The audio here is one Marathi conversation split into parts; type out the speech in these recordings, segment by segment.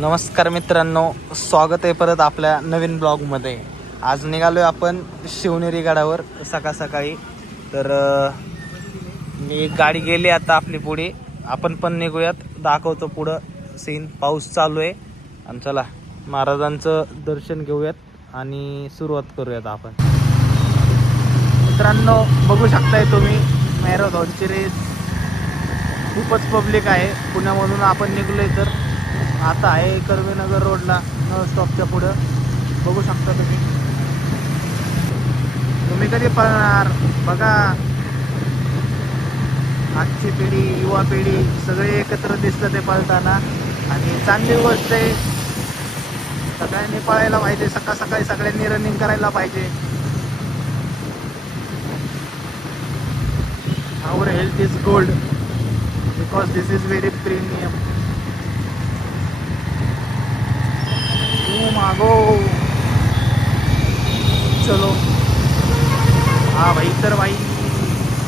नमस्कार मित्रांनो, स्वागत आहे परत आपल्या नवीन ब्लॉगमध्ये. आज निघालोय आपण शिवनेरी गडावर सकाळ सकाळी. तर मी गाडी गेली आता आपली पुढे, आपण पण निघूयात, दाखवतो पुढं सीन. पाऊस चालू आहे आणि चला महाराजांचं दर्शन घेऊयात आणि सुरुवात करूयात आपण. मित्रांनो बघू शकताय तुम्ही, मॅरेथॉनची रेस खूपच पब्लिक आहे. पुण्यामधून आपण निघलोय तर आता आहे कर्वेनगर रोडला, न स्टॉपच्या पुढं. बघू शकता तुम्ही. तुम्ही कधी पळणार बघा. आजची पिढी, युवा पिढी सगळे एकत्र दिसतं ते पळताना, आणि चांगली गोष्ट आहे. सगळ्यांनी पळायला पाहिजे, सकाळ सकाळी सगळ्यांनी रनिंग करायला पाहिजे. Our health is gold because this is very premium. मागो चलो. हा भाई, तर भाई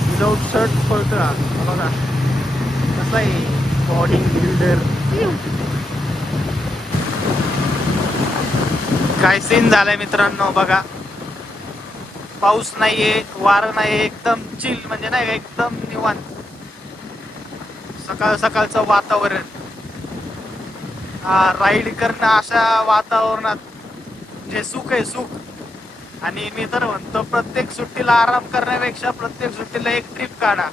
विदाउट शर्ट पळतो हा बघा कसा आहे, बॉडी बिल्डर. काय सीन झालाय मित्रांनो बघा. पाऊस नाहीये, वारं नाही, एकदम चिल, म्हणजे नाही का एकदम निवांत सकाळ सकाळचं वातावरण. राईड करणं अशा वातावरणात जे सुख आहे सुख. आणि मी तर म्हणतो प्रत्येक सुट्टीला आराम करण्यापेक्षा प्रत्येक सुट्टीला एक ट्रिप काढा.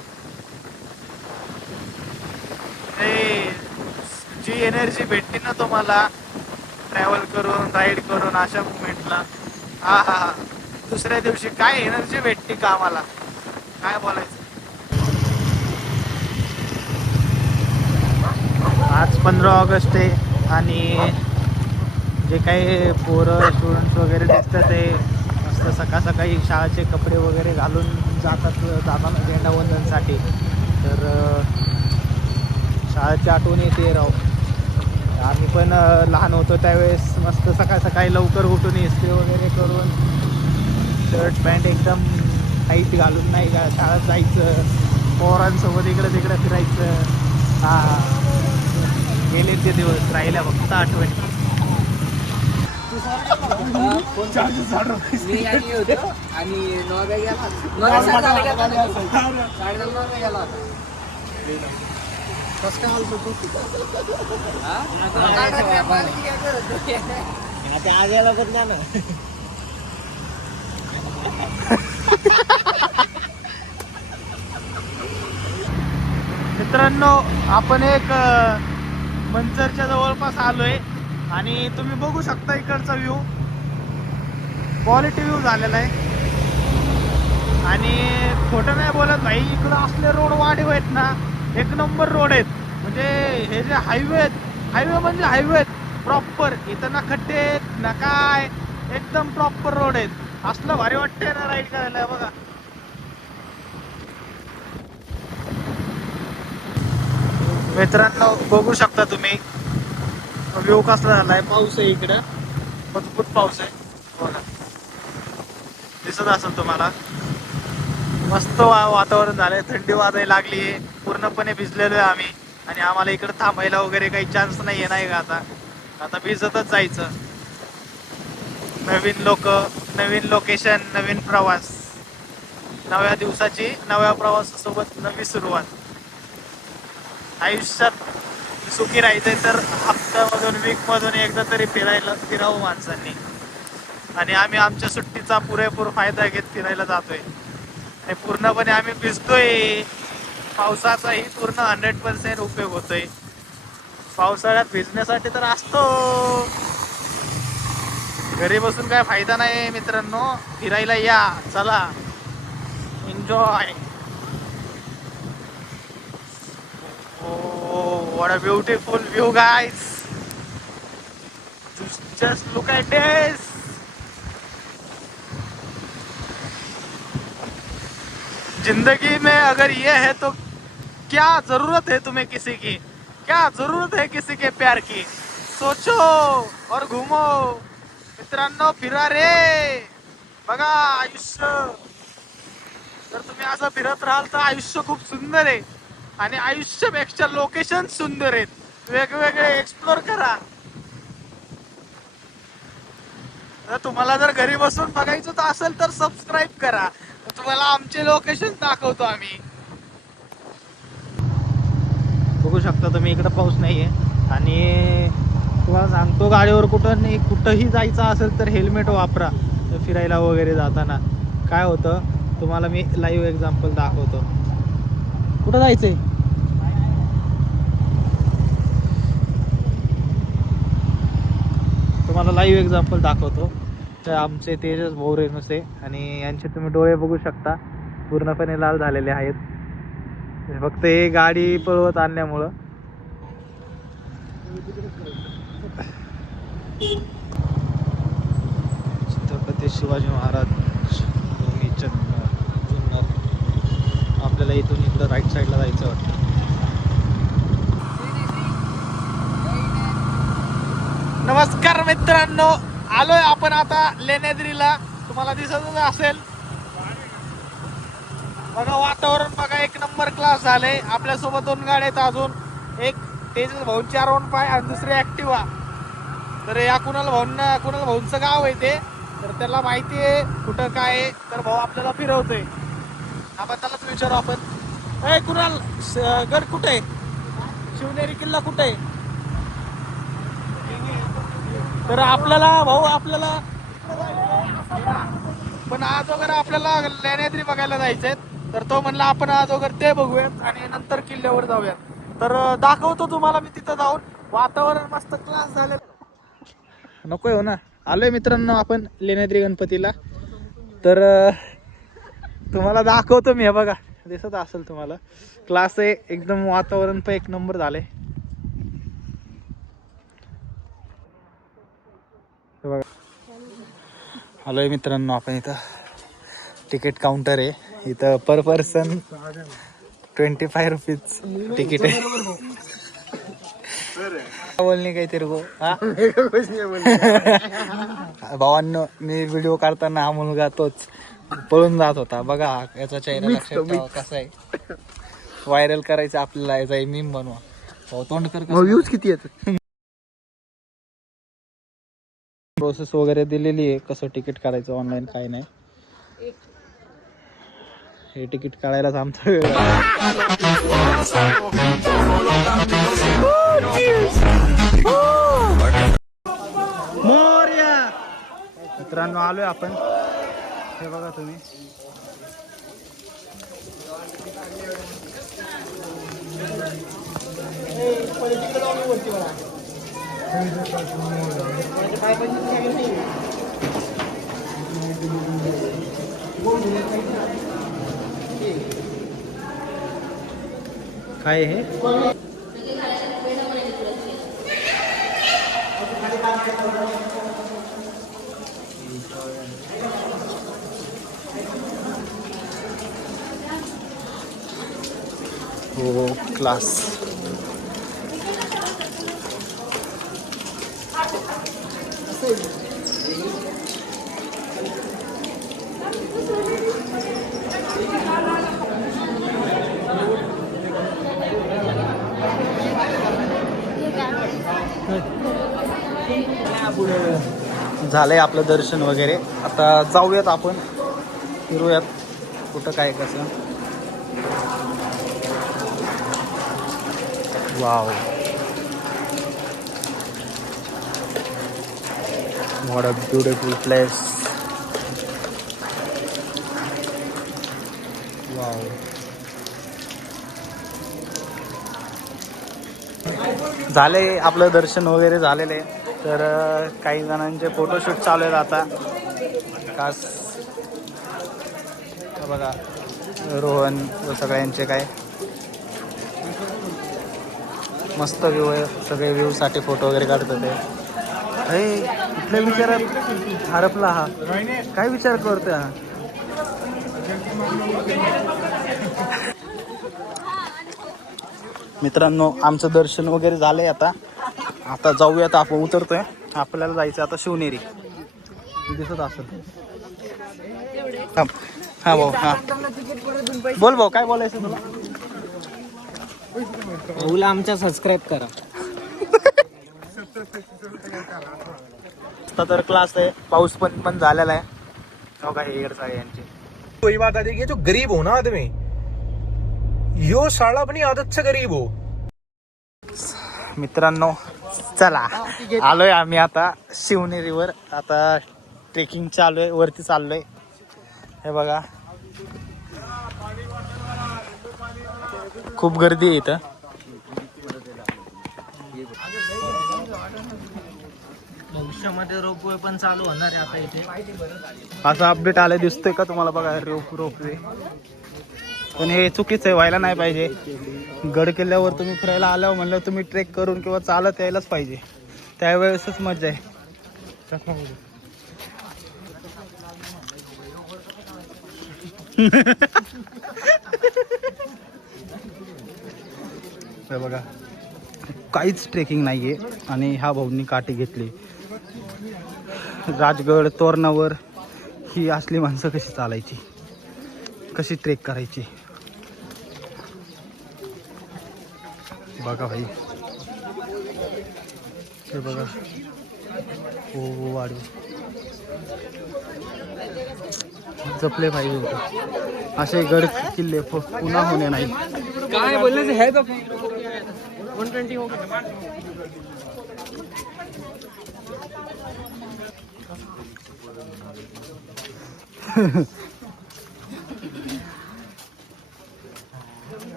जी एनर्जी भेटते ना तुम्हाला ट्रॅव्हल करून, राईड करून अशा मुमेंटला, हा हा हा, दुसऱ्या दिवशी काय एनर्जी भेटते कामाला, काय बोलायचं. आज 15 ऑगस्ट आहे आणि जे काही पोरं स्टुडंट्स वगैरे दिसतात ते मस्त सकाळ सकाळी शाळेचे कपडे वगैरे घालून जाताना झेंडावंदनसाठी. तर शाळेची आठवण येते राव. आम्ही पण लहान होतो त्यावेळेस मस्त सकाळ सकाळी लवकर उठून इस्त्री वगैरे करून शर्ट पॅन्ट एकदम टाईट घालून नाही का शाळेत जायचं, पोरांसोबत इकडे तिकडे फिरायचं. हा, गेले ते दिवस, राहिल्या फक्त आठवणी. मी आणि होतो आणि नॉर्वे गेला, गेला. कसं काय आता आज यायला पण द्या ना. मित्रांनो आपण एक मंचरच्या जवळपास आलोय आणि तुम्ही बघू शकता इकडचा व्ह्यू, क्वालिटी व्ह्यू झालेला आहे. आणि खोटं नाही बोलत भाई, इकडं असले रोड वाढीव आहेत ना, एक नंबर रोड आहेत. म्हणजे हे जे हायवे आहेत, हायवे म्हणजे हायवे आहेत प्रॉपर. इथं ना खड्डे आहेत ना काय, एकदम प्रॉपर रोड आहेत. असलं भारी वाटतंय ना राईड करायला. बघा मित्रांनो, बघू शकता तुम्ही व्ह्यू कसला झालाय. पाऊस आहे इकडं, मजबूत पाऊस आहे बघा, दिसत असेल तुम्हाला. मस्त वातावरण झालंय, थंडी वाजायला लागली आहे, पूर्णपणे भिजलेलो आहे आम्ही. आणि आम्हाला इकडे थांबायला वगैरे काही चान्स नाही आहे नाही का. आता भिजतच जायचं. नवीन लोक, नवीन लोकेशन, नवीन प्रवास, नव्या दिवसाची नव्या प्रवासासोबत नवी सुरुवात. आयुष्यात सुखी राहायचंय तर हप्त्यामधून, वीकमधून एकदा तरी फिरावं माणसांनी. आणि आम्ही आमच्या सुट्टीचा पुरेपूर फायदा घेत फिरायला जातोय. आणि पूर्णपणे आम्ही भिजतोय. पावसाचाही पूर्ण 100% उपयोग होतोय. पावसाळ्यात भिजण्यासाठी तर असतो, घरी बसून काय फायदा नाही मित्रांनो. फिरायला या, चला enjoy. What a beautiful view guys, just look at this. जिंदगी में अगर ये है तो क्या जरूरत है तुम्हें किसी की, क्या जरूरत है किसी के प्यार की. सोचो और घूमो. मित्रांनो फिरा रे. बघा आयुष्य, जर तुम्ही असं फिरत राहाल तर आयुष्य खूप सुंदर आहे. आणि आयुष्यापेक्षा लोकेशन सुंदर आहेत. वेगवेगळे एक्सप्लोर करा. तर तुम्हाला जर घरी बसून बघायचं तर असेल तर सबस्क्राईब करा, तुम्हाला आमचे लोकेशन दाखवतो आम्ही. बघू शकता तुम्ही इकडे पाऊस नाहीये. आणि तुम्हाला सांगतो गाडीवर कुठंही जायचं असेल तर हेल्मेट वापरा फिरायला वगैरे जाताना. काय होतं तुम्हाला मी लाईव्ह एक्झाम्पल दाखवतो. कुठं जायचंय? तुम्हाला लाईव्ह एक्झाम्पल दाखवतो. तर आमचे तेजस भाऊ रेणुसे आणि यांचे तुम्ही डोळे बघू शकता पूर्णपणे लाल झालेले आहेत, फक्त हे गाडी पळवत आणल्यामुळं. छत्रपती शिवाजी महाराज भूमी जुन्नर. आपल्याला इथून इकडं राईट साईडला जायचं वाटतं. नमस्कार मित्रांनो, आलोय आपण आता लेण्याद्रीला. तुम्हाला दिसतच असेल बघा, वातावरण बघा एक नंबर क्लास झालंय. आपल्यासोबत 2 गाड्या आहेत अजून, एक तेजस भाऊंची R15 आणि दुसरी ऍक्टिवा. तर या कुणाल भाऊंचं गाव आहे ते, तर त्याला माहिती आहे कुठं काय आहे. तर भाऊ आपल्याला फिरवतोय. आपण त्यालाच विचारू आपण, ए कुणाल गड कुठे आहे? शिवनेरी किल्ला कुठे आहे? तर आपल्याला पण आज वगैरे आपल्याला लेण्याद्री बघायला जायचंय. तर तो म्हणला आपण आज वगैरे ते बघूयात आणि नंतर किल्ल्यावर जाऊयात. तर दाखवतो तुम्हाला मी तिथं जाऊन. वातावरण मस्त क्लास झालं. नकोय हो ना. आलोय मित्रांनो आपण लेण्याद्री गणपतीला. तर तुम्हाला दाखवतो मी. हे बघा दिसत असेल तुम्हाला, क्लास आहे एकदम. वातावरण पण एक नंबर झालंय. बघा आलोय मित्रांनो आपण इथं. तिकीट काउंटर आहे इथं. पर पर्सन 25 रुपीज तिकीट आहे. बोलणे काहीतरी गो भावांनो, मी व्हिडिओ काढताना हा मुलगा तोच पळून जात होता. बघा याचा चेहरा लक्षात कसा आहे. व्हायरल करायचं आपल्याला, याचा मीम बनवा. हो तोंडकर व्ह्यूज किती येतात. प्रोसेस वगैरे दिलेली आहे, कसं तिकीट काढायचं ऑनलाईन काय नाही. हे तिकीट काढायलाच आमचा वेळ मोरया. मित्रांनो आलोय आपण. हे बघा तुम्ही, काय हे? हो क्लास. झालंय आपलं दर्शन वगैरे. आता जाऊयात आपण, फिरूयात कुठं काय कसं. Wow, what a beautiful place. Wow. झाले आपलं दर्शन वगैरे झालेलं आहे. तर काही जणांचे फोटोशूट चालू आहेत आता. खास बघा रोहन व सगळ्यांचे काय मस्त व्ह्यू आहे. सगळे व्ह्यूसाठी फोटो वगैरे काढत होते. कुठल्या विचारात हरपला हा? काय विचार करतोय हा? मित्रांनो आमचं दर्शन वगैरे झालंय. आता जाऊयात आपण. उतरतोय. आपल्याला जायचं आता शिवनेरी. दिसत असेल. हा भाऊ, हा बोल भाऊ, काय बोलायचं तुला? भाऊला आमच्या सबस्क्राईब करा. तर क्लास आहे, पाऊस पण झालेला आहे. हो का, हे येडच आहे यांची. वही बात आती है कि जो गरीब हो ना आदमी, यो साला अपनी आदत से गरीब हो. मित्रांनो चला, आलोय आम्ही आता शिवनेरीवर. आता ट्रेकिंग चालू आहे, वरती चाललोय. हे बघा, खूप गर्दी आहे इथं. भविष्यामध्ये रोपवे पण चालू होणार आहे आता इथे. असं अपडेट आलं दिसतंय का तुम्हाला? बघा, रोपवे. पण हे चुकीचं आहे, व्हायला नाही पाहिजे. गड किल्ल्यावर तुम्ही फिरायला आल्यावर म्हणलं तुम्ही ट्रेक करून किंवा चालत यायलाच पाहिजे, त्यावेळेसच मजा आहे. हे बघा, काहीच ट्रेकिंग नाहीये. आणि ह्या भाऊंनी काठी घेतली. राजगड तोरणावर ही असली माणसं कशी चालायची, कशी ट्रेक करायची बघा भाई. हे बघा, हो वाढ जपले पाहिजे होते असे गड किल्ले पुन्हा होणे नाही. काय बोलले है तो 120 हो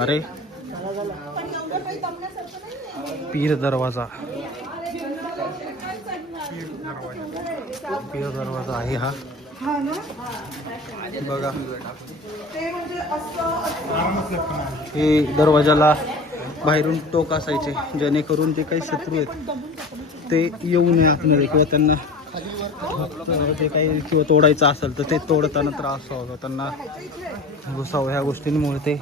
अरे, पीर दरवाजा, पीर दरवाजा आहे हा. बघा, हे दरवाजाला बाहेरून टोक असायचे, जेणेकरून जे काही शत्रू आहेत ते येऊ नये आतमध्ये, किंवा त्यांना ते काही किंवा तोडायचं असेल तर ते तोडताना त्रास व्हावा, त्यांना घुसावं, ह्या गोष्टींमुळे ते.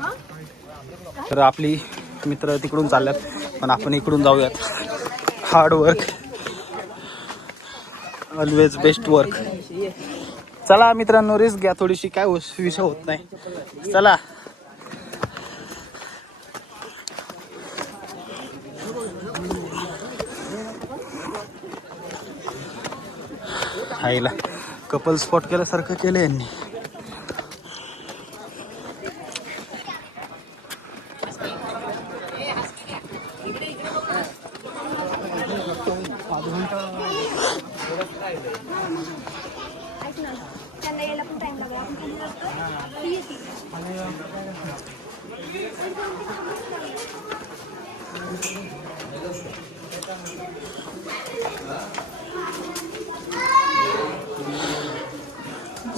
तर आपली मित्र तिकडून चालल्यात, पण आपण इकडून जाऊयात. Hard work always best work. चला मित्रांनो, रिस्क घ्या थोडीशी, काय विषय होत नाही. चला. आईला कपल स्पॉट केल्यासारखं केलं यांनी.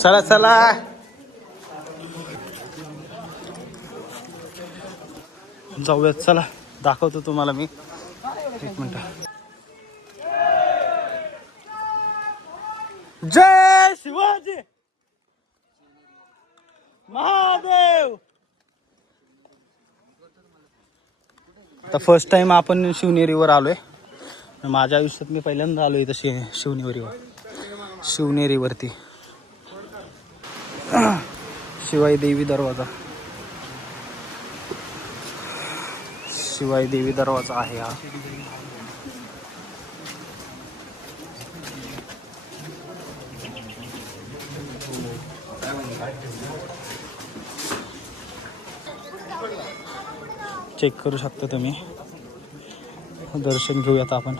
चला चला, जाऊयात. चला, दाखवतो तुम्हाला मी. एक मिनिट. जय शिवाजी महादेव. आता फर्स्ट टाइम आपण शिवनेरीवर आलोय. माझ्या आयुष्यात मी पहिल्यांदा आलोय इथं शिवनेरीवरती. शिवाई देवी दरवाजा, शिवाई देवी दरवाजा आहे हा. चेक करू शकता तुम्ही. दर्शन घेऊयात आपण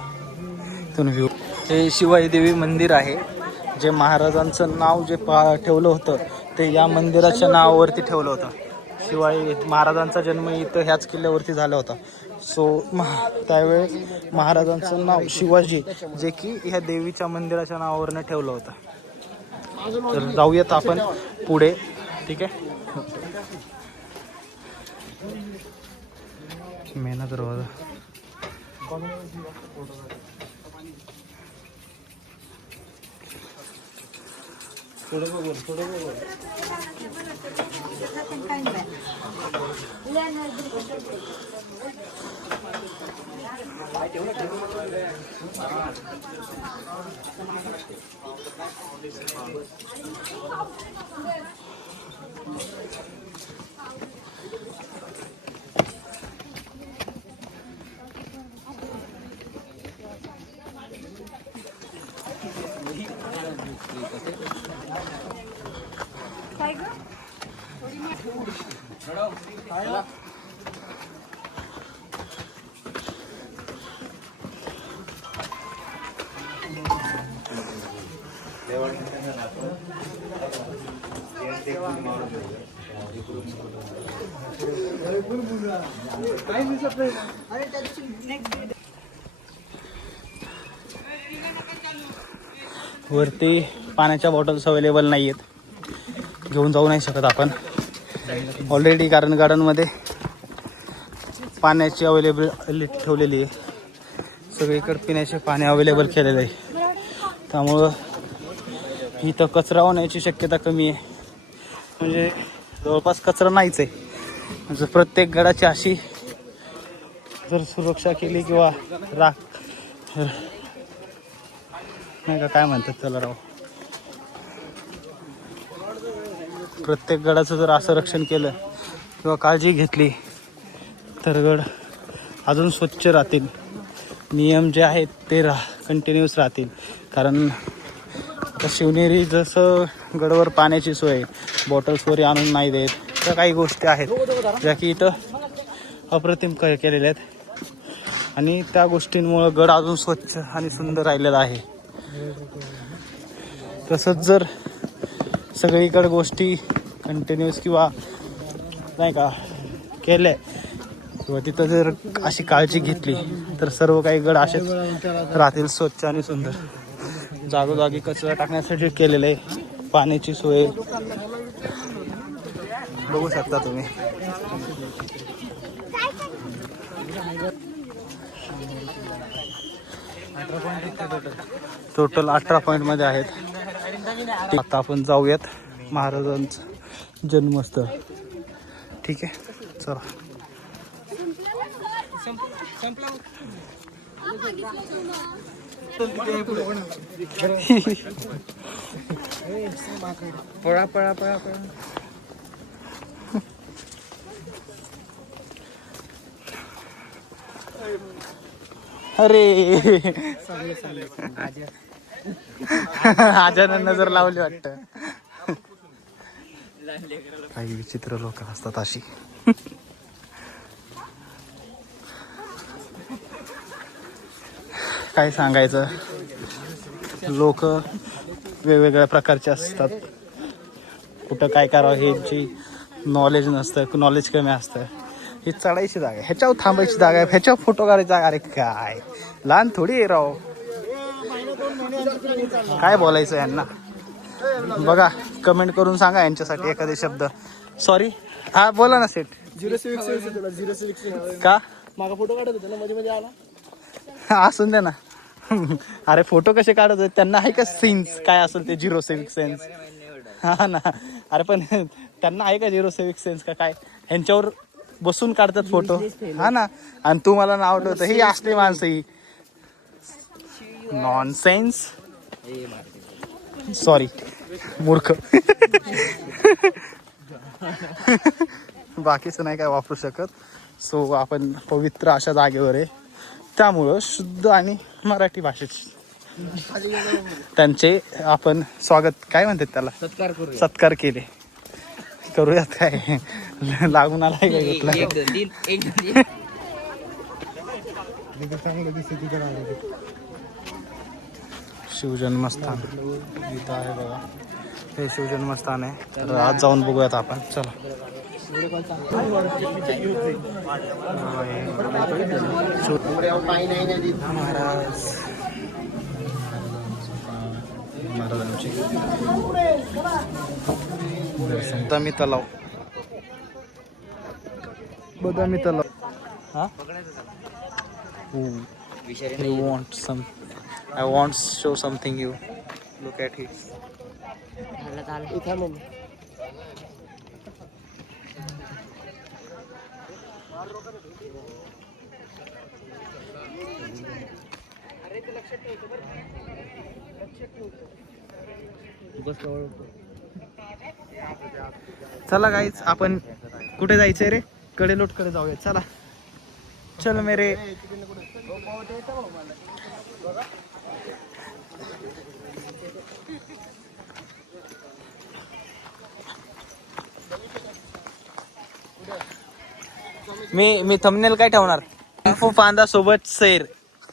इथून व्ह्यू. हे शिवाई देवी मंदिर आहे, जे महाराजांचं नाव जे ठेवलं होतं ते या मंदिराच्या नावावरती ठेवलं होतं. शिवाई महाराजांचा जन्म इथं ह्याच किल्ल्यावरती झाला होता. सो त्यावेळेस महाराजांचं नाव शिवाजी, जे की ह्या देवीच्या मंदिराच्या नावावरनं ठेवलं होतं. तर जाऊयात आपण पुढे, ठीक आहे. मेना दरवाजा. वरती पाण्याच्या बॉटल्स अवेलेबल नाही आहेत, घेऊन जाऊ नाही शकत आपण ऑलरेडी, कारण गार्डनमध्ये पाण्याची अवेलेबिलिटी ठेवलेली आहे. सगळीकडे पिण्याचे पाणी अवेलेबल केलेलं आहे, त्यामुळं इथं कचरा होण्याची शक्यता कमी आहे. म्हणजे जवळपास कचरा नाहीच आहे. म्हणजे प्रत्येक गडाची अशी जर सुरक्षा केली किंवा नाही का काय म्हणतात त्याला राव, प्रत्येक गडाचं जर असं रक्षण केलं किंवा काळजी घेतली तर गड अजून स्वच्छ राहतील. नियम जे आहेत ते कंटिन्यूस राहतील. कारण शिवनेरी जसं गडावर पाण्याची सोय बॉटल्सवर आणून नाही देत, तर काही गोष्टी आहेत ज्या की इथं अप्रतिम केलेल्या आहेत आणि त्या गोष्टींमुळं गड अजून स्वच्छ आणि सुंदर राहिलेला आहे. तसंच जर सगळीकडे गोष्टी कंटिन्यूस किंवा नाही का केल्या किंवा तिथं जर अशी काळजी घेतली तर सर्व काही गड असेच राहतील स्वच्छ आणि सुंदर. जागोजागी कचरा टाकण्यासाठी केलेलं आहे. पाण्याची सोय बघू शकता तुम्ही. टोटल 18 पॉईंटमध्ये आहेत. आता आपण जाऊयात महाराजांचं जन्मस्थळ. ठीक आहे, चला. पळा पळा पळा पळा. अरे आजानं नजर लावली वाटतं. काही विचित्र लोक असतात अशी. काय सांगायचं, लोक वेगवेगळ्या प्रकारचे असतात. कुठं काय करावं ह्याची नॉलेज नसतं, नॉलेज कमी असतं. ही चढायची जागा आहे, ह्याच्यावर थांबायची जागा आहे, ह्याच्यावर फोटो काढायची जागा. अरे काय लहान थोडी आहे राव, काय बोलायचं यांना. बघा, कमेंट करून सांगा यांच्यासाठी एखादे शब्द. सॉरी, हा बोला ना सेट. 0 का मागा फोटो काढत होता ना, मध्ये आला. असून द्या ना. अरे फोटो कसे काढत आहेत, त्यांना आहे का सेन्स काय असेल ते 0 सिव्हिक सेन्स. हा ना, अरे पण त्यांना आहे का 0 सिव्हिक सेन्स का काय. ह्यांच्यावर बसून काढतात फोटो. हा ना, आणि तू मला नाव ठेवतं ही असली माणसं ही. नॉनसेन्स. सॉरी मूर्ख. बाकीचं नाही काय वापरू शकत. सो आपण पवित्र अशा जागेवर आहे, त्यामुळं शुद्ध आणि मराठी भाषेत त्यांचे आपण स्वागत काय म्हणतात त्याला, सत्कार केले. करूयात काय, लागून आलाय काय घेतला. शिवजन्मस्थान इथं आहे बघा, हे शिवजन्मस्थान आहे. तर आज जाऊन बघूयात आपण. चला. महाराजांची बदामी तलाव. बदामी तलाव. हा, you want some, I want to show something you. Look at it. चला गाईज, आपण कुठे जायचंय रे, कडेलोटकडे जाऊया. चला चल मेरे. मी थंबनेल काय ठेवणार? कुंफू पांडा सोबत सैर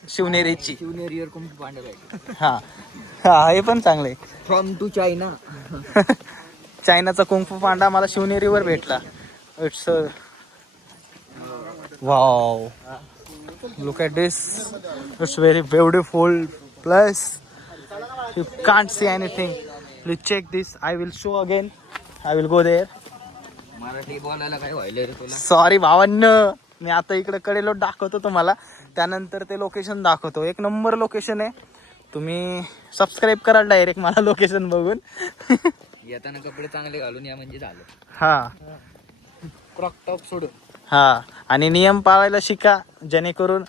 शिवनेरीची. शिवनेरीवर कुंभ पांडव आहे. हा हा, हे पण चांगले. From to China. चायनाचा कुंफू पांडा मला शिवनेरीवर भेटला. It's wow, look at this, it's very beautiful plus you can't see anything. Please check this. I will show again. I will go there. Marathi बोलायला काय व्हायलं रे तुला? सॉरी भावांनो, मी आता इकडे कडेलोट दाखवतो तुम्हाला, त्यानंतर ते लोकेशन दाखवतो. एक नंबर लोकेशन आहे. तुम्ही सबस्क्राईब करा डायरेक्ट मला लोकेशन बघून. येताना कपडे चांगले घालून या म्हणजे झालं. हा क्रॉप टॉप सोडून. हा, आणि नियम पाळायला शिका, जेणेकरून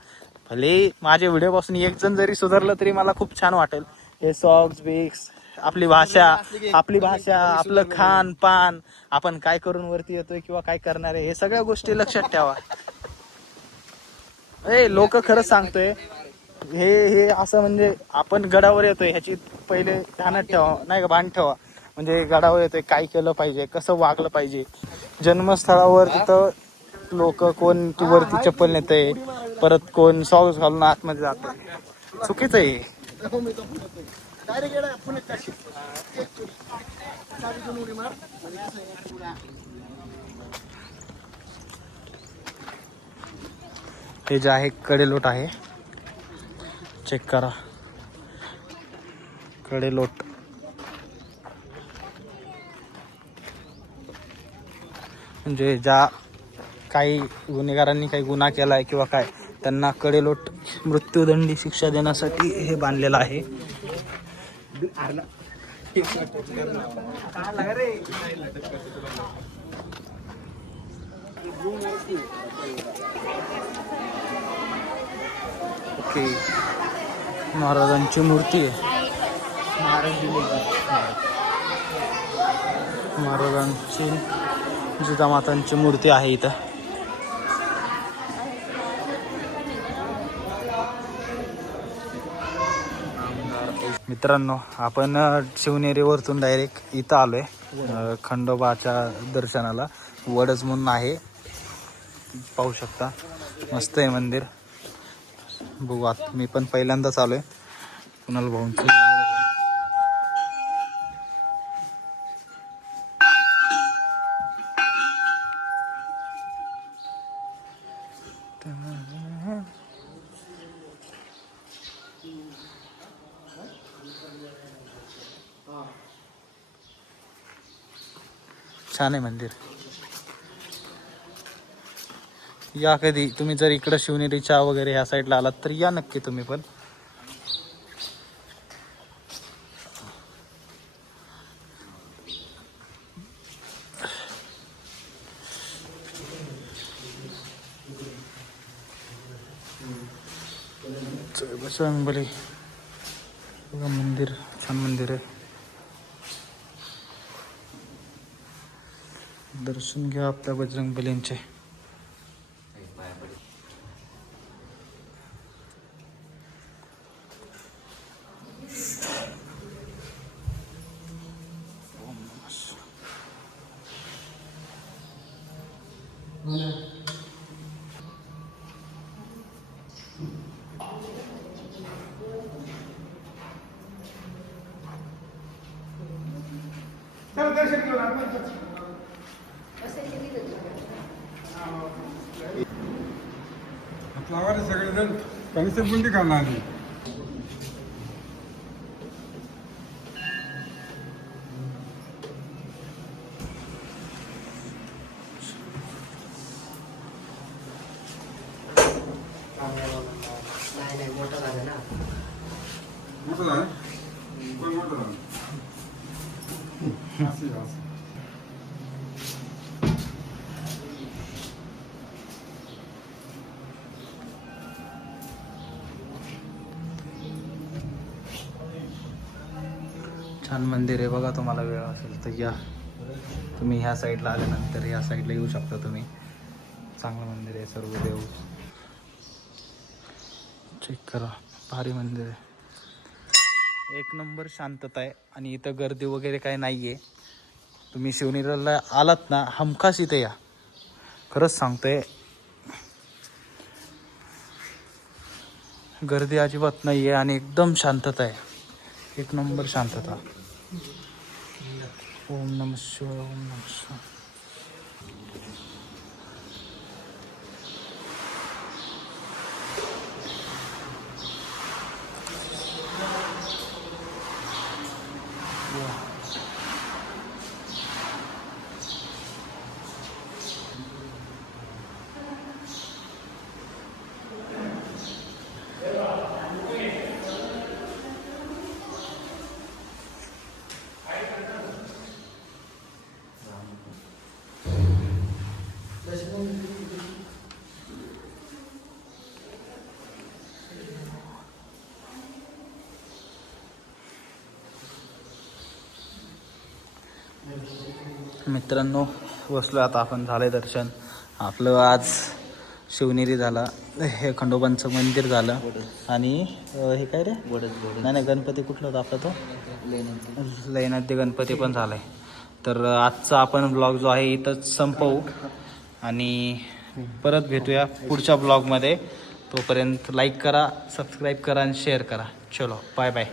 भले माझ्या व्हिडिओ पासून एक जण जरी सुधारलं तरी मला खूप छान वाटेल. हे सॉक्स बिक्स, आपली भाषा, आपलं खान पान, आपण काय करून वरती येतोय किंवा काय करणार आहे, हे सगळ्या गोष्टी लक्षात ठेवा. लोक खरंच सांगतोय, हे असं म्हणजे आपण गडावर येतोय ह्याची पहिले ध्यानात ठेवा, नाही का, भान ठेवा. म्हणजे गडावर येतोय, काय केलं पाहिजे, कसं वागलं पाहिजे. जन्मस्थळावर तिथं लोक कोण वरती चप्पल नेतंय, परत कोण सॉक्स घालून आतमध्ये जातंय, चुकीचं आहे. हे जे आहे कडेलोट आहे, चेक करा कडेलोट. म्हणजे ज्या काही गुन्हेगारांनी काही गुन्हा केलाय किंवा काय, त्यांना कडेलोट मृत्यूदंडी शिक्षा देण्यासाठी हे बांधलेलं आहे. ओके, महाराजांची मूर्ती आहे. महाराजांची जिजामातांची मूर्ती आहे इथं. मित्रांनो, आपण शिवनेरीवरतून डायरेक्ट इथं आलोय खंडोबाच्या दर्शनाला. वडच म्हणून आहे, पाहू शकता, मस्त आहे मंदिर. बघू, आता मी पण पहिल्यांदाच आलोय. कुणाल भाऊंची छान आहे मंदिर. या कधी तुम्ही जर इकडं शिवनेरीच्या वगैरे ह्या साईडला आलात तर या नक्की तुम्ही पण. बजरंगबली मंदिर, छान मंदिर आहे. दर्शन घ्या आपल्या बजरंगबलींचे. फ्लावर सगळेजण कणसे बुंदी खाऊन आली. मोठं झालं. पण मोठं झालं. छान मंदिर आहे बघा. तुम्हाला वेळ असेल तर या तुम्ही. ह्या साईडला आल्यानंतर ह्या साईडला येऊ शकता तुम्ही. चांगलं मंदिर आहे. सर्व देव चेक करा, भारी मंदिर आहे. एक नंबर शांतता आहे आणि इथं गर्दी वगैरे काय नाही आहे. तुम्ही शिवनेरीला आलात ना, हमखास इथे या. खरंच सांगतोय, गर्दी अजिबात नाही आहे आणि एकदम शांतता आहे. एक नंबर शांतता. ओम नमः शिवाय, ओम नमः शिवाय. मित्रांनो बसलो आता आपण. झालंय दर्शन आपलं. आज शिवनेरी झाला, हे खंडोबांचं मंदिर झालं आणि हे काय रे नाही गणपती कुठला होता आपला तो लयनाद्य गणपती पण झालाय. तर आजचा आपण ब्लॉग जो आहे इथंच संपवू आणि परत भेटूया पुढच्या ब्लॉगमध्ये. तोपर्यंत लाईक करा, सबस्क्राईब करा आणि शेअर करा. चलो बाय बाय.